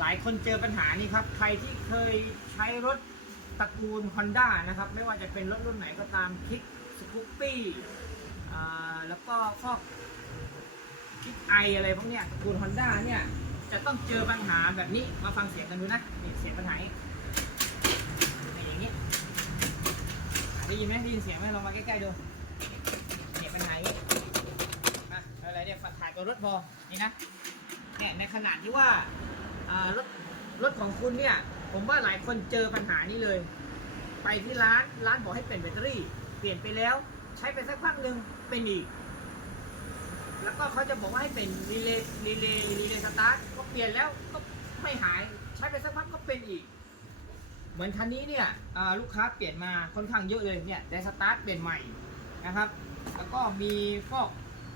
หลายคนเจอปัญหานี้ครับ ใครที่เคยใช้รถตระกูล Honda นะครับ ไม่ว่าจะเป็นรถรุ่นไหนก็ตามคลิกสกูปปี้แล้วก็พวกคลิกไออะไรพวกเนี้ยตระกูล Honda เนี่ยจะต้องเจอปัญหาแบบนี้มาฟังเสียงกันดูนะนี่เสียงปัญหาอย่างนี้ได้ยินไหมได้ยินเสียงไหมลองมาใกล้ๆดูเนี่ยปัญหาอะอะไรเนี่ยฝักถ่ายตัวรถพอนี่นะเนี่ยในขณะที่ว่า รถรถของคุณเนี่ย ผมว่าหลายคนเจอปัญหานี้เลย ไปที่ร้านร้านบอกให้เปลี่ยนแบตเตอรี่ เปลี่ยนไปแล้ว ใช้ไปสักพักหนึ่งเป็นอีก แล้วก็เขาจะบอกว่าให้เป็นรีเลย์รีเลย์รีเลย์สตาร์ทก็เปลี่ยนแล้วก็ไม่หายใช้ไปสักพักก็เป็นอีก เหมือนคันนี้เนี่ยลูกค้าเปลี่ยนมาค่อนข้างเยอะเลยเนี่ยแต่สตาร์ทเปลี่ยนใหม่นะครับ แล้วก็มีพวก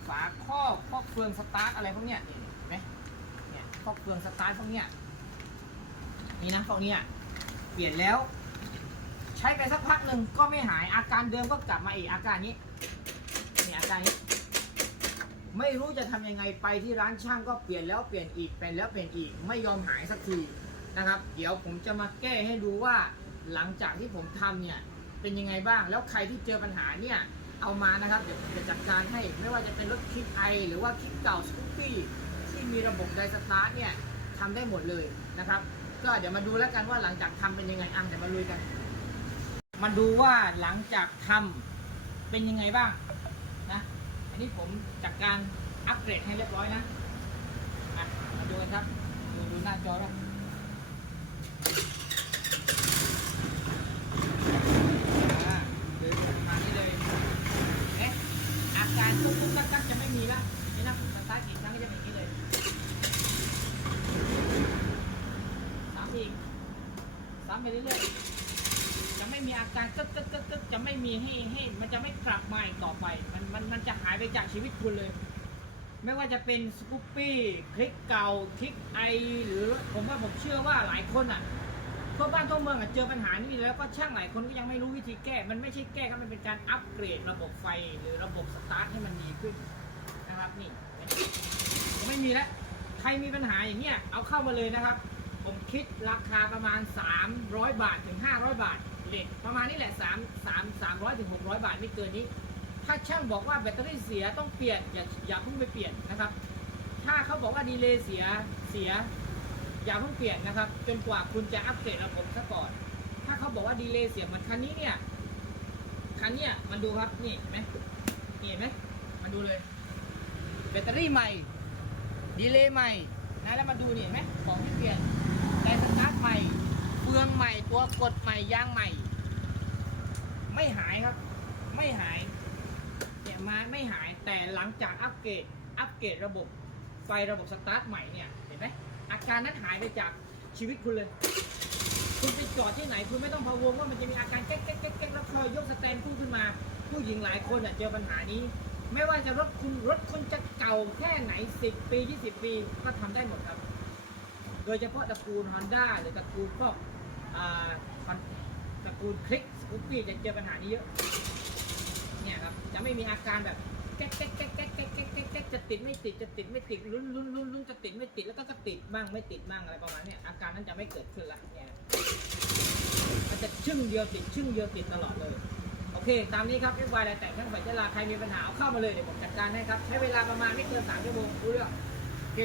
ฝาครอบพวกเฟืองสตาร์ทอะไรพวกเนี้ย พวกเฟืองสตาร์ทพวกเนี้ยนี่นะพวกเนี้ยเปลี่ยนแล้ว ใช้ไปสักพักหนึ่งก็ไม่หายอาการเดิมก็กลับมาอีกอาการนี้นี่อาการนี้ ไม่รู้จะทำยังไงไปที่ร้านช่างก็เปลี่ยนแล้วเปลี่ยนอีกเปลี่ยนแล้วเปลี่ยนอีกไม่ยอมหายสักทีนะครับ เดี๋ยวผมจะมาแก้ให้ดูว่าหลังจากที่ผมทำเนี่ยเป็นยังไงบ้าง แล้วใครที่เจอปัญหาเนี่ยเอามานะครับ เดี๋ยวจะจัดการให้ ไม่ว่าจะเป็นรถคลิกไอหรือว่าคลิกเก่าสกูปปี้ ที่มีระบบไดสตาร์ทเนี่ยทำได้หมดเลยนะครับ ก็เดี๋ยวมาดูแล้วกันว่าหลังจากทำเป็นยังไงอะเดี๋ยวมาลุยกัน มาดูว่าหลังจากทำเป็นยังไงบ้างนะอันนี้ผมจากการอัปเกรดให้เรียบร้อยนะะมาดูกันครับ ดูดูหน้าจอแล้วอ่าเดินประมาณนี้เลย เอ๊ะ อาการกุ๊กกุ๊กกักกักจะไม่มีละนี่นะสตาร์ทกี่ครั้งก็จะเป็นอย่างนี้เลยสามอีกสาม ไปเรื่อยๆจะไม่มีอาการกึกกึกกึกกึกจะไม่มีให้ให้มันจะไม่กลับมาอีกต่อไป มันมันมันจะหายไปจากชีวิตคุณเลย ไม่ว่าจะเป็นสกูปปี้คลิกเก่าคลิกไอหรือผมว่าผมเชื่อว่าหลายคนอะทั่วบ้านทั่วเมืองอะเจอปัญหานี้แล้วก็ช่างหลายคนก็ยังไม่รู้วิธีแก้ มันไม่ใช่แก้ครับมันเป็นการอัปเกรดระบบไฟหรือระบบสตาร์ทให้มันดีขึ้นนะครับนี่ไม่มีแล้วใครมีปัญหาอย่างเงี้ยเอาเข้ามาเลยนะครับ ผมคิดราคาประมาณ 300 บาทถึง 500 บาทเลทประมาณนี้แหละ 3 3 300ถึง600 บาทไม่เกินนี้ ถ้าช่างบอกว่าแบตเตอรี่เสียต้องเปลี่ยนอย่าอย่าเพิ่งไปเปลี่ยนนะครับ ถ้าเขาบอกว่าดีเลย์เสียเสีย อย่าเพิ่งเปลี่ยนนะครับ จนกว่าคุณจะอัปเกรดระบบซะก่อน ถ้าเขาบอกว่าดีเลย์เสียเหมือนคันนี้เนี่ยคันเนี้ยมันดูครับนี่เห็นไหมนี่เห็นไหมมาดูเลย แบตเตอรี่ใหม่ดีเลย์ใหม่นะแล้วมาดูนี่เห็นไหมของที่เปลี่ยน ใหม่เฟืองใหม่ตัวกดใหม่ยางใหม่ ไม่หายครับ ไม่หายเนี่ยมาไม่หายแต่หลังจากอัปเกรดอัปเกรดระบบไฟระบบสตาร์ทใหม่เนี่ยเห็นไหมอาการนั้นหายไปจากชีวิตคุณเลย คุณไปจอดที่ไหนคุณไม่ต้องพะวงว่ามันจะมีอาการแก๊กแก๊กแก๊กแล้วคอยยกสแตนคู่ขึ้นมา ผู้หญิงหลายคนเจอปัญหานี้ ไม่ว่าจะรถคุณรถคุณจะเก่าแค่ไหน 10 ปี 20 ปีก็ทำได้หมดครับ โดยเฉพาะตระกูลฮอนด้าหรือตระกูลพวกตระกูลคลิกสกูปี้จะเจอปัญหานี้เยอะ เนี่ยครับ จะไม่มีอาการแบบแก๊กแก๊กแก๊กแก๊กแก๊กแก๊กแก๊กจะติดไม่ติดจะติดไม่ติดลุ้นลุ้นลุ้นลุ้นจะติดไม่ติดแล้วก็จะติดบ้างไม่ติดบ้างอะไรประมาณนี้อาการนั้นจะไม่เกิดขึ้นละเนี่ยมันจะชึ่งเดียวติดชึ่งเดียวติดตลอดเลยโอเค ตามนี้ครับวายแต่งทั้งหมดเวลาใครมีปัญหาเข้ามาเลยเดี๋ยวผมจัดการให้ครับ ใช้เวลาประมาณไม่เกินสามชั่วโมงรู้เรื่องโอเค